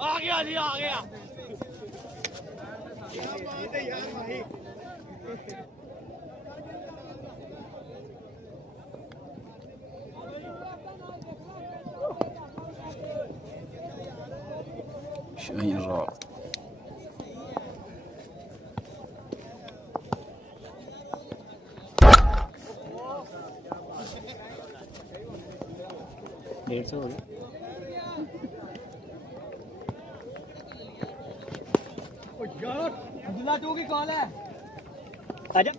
आ गया जी आ गया। शाहीन रॉक $150 हो गया। अब्दुल्ला तू की कॉल है। आजा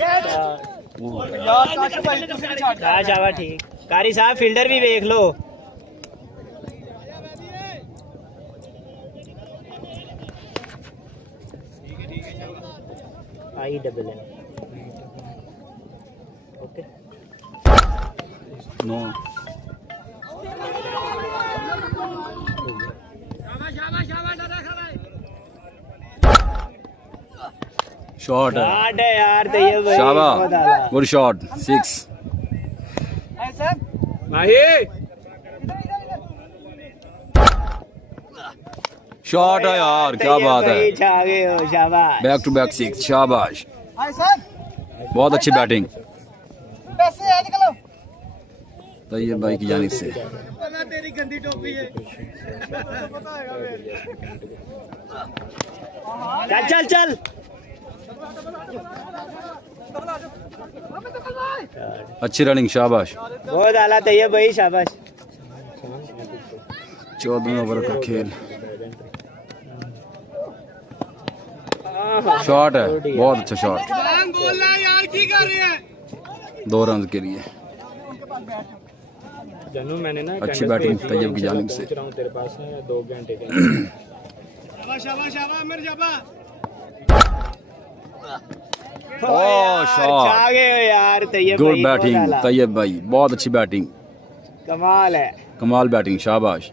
यार काश भाई तुसी नहीं छाड़ शाबाश ठीक। कारी साहब फील्डर भी देख लो। I double N okay no shot है शॉट है यार तो ये भाई शाबाश गुड शॉट 6 ऐसा माही शॉट है यार क्या बात है छा गए हो शाबाश। बैक टू बैक 6 शाबाश ऐसा बहुत अच्छी बैटिंग पैसे आ निकलो। तैयब भाई की जानिब से पता तेरी गंदी टोपी है। पता है मेरे। चल चल चल अच्छी रनिंग शाबाश बहुत आला तैयब भाई शाबाश। 14 ओवर का खेल शॉट है बहुत अच्छा शॉट गोल है यार की कर रहे हैं। 2 रन के लिए जानू मैंने ना अच्छी बैटिंग तैयब की जानिब से तेरे पास है 2 घंटे के। शाबाश शाबाश शाबाश मेरे जाबा। ओह शॉट छा गए हो यार तैयब गुड भाई, बहुत बैटिंग आला। तैयब भाई बहुत अच्छी बैटिंग कमाल है। कमाल बैटिंग शाबाश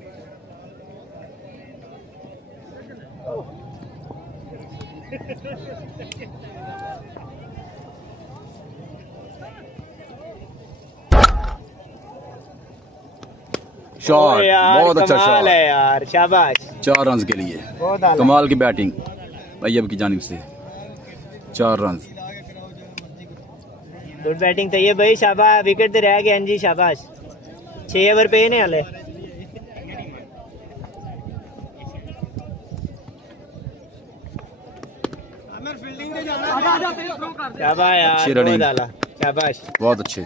शॉट ओ यार, बहुत अच्छा कमाल शॉट है यार शाबाश 4 रन के लिए बहुत आला। कमाल की बैटिंग तैयब की जानिब से 4 रन गुड बैटिंग तैयब भाई शाबाश। विकेट ते रह गए जी शाबाश। 6 ओवर पे ने हले अमर फील्डिंग दे जाना। आ जा तेरे थ्रो कर दे। शाबाश यार अच्छी बहुत रनिंग। आला शाबाश। बहुत अच्छे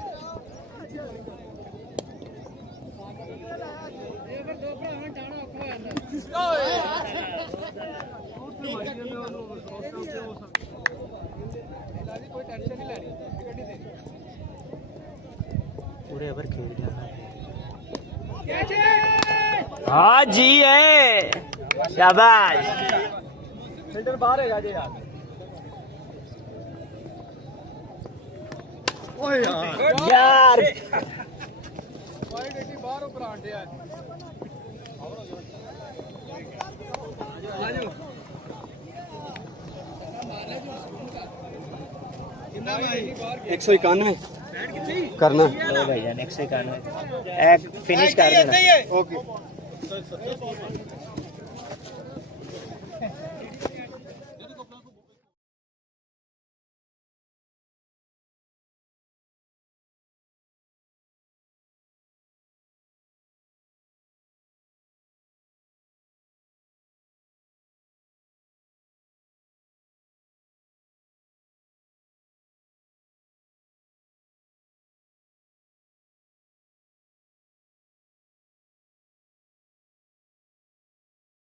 पूरे ओवर खेल गया। हाँ जी है शाबाश। फिल्टर बाहर है जाजे यार। ओए यार यार भाई बेटी बाहर ऊपर आंटे यार। कितना भाई 191 करना लो भाईजान 191 फिनिश कर देना। ओके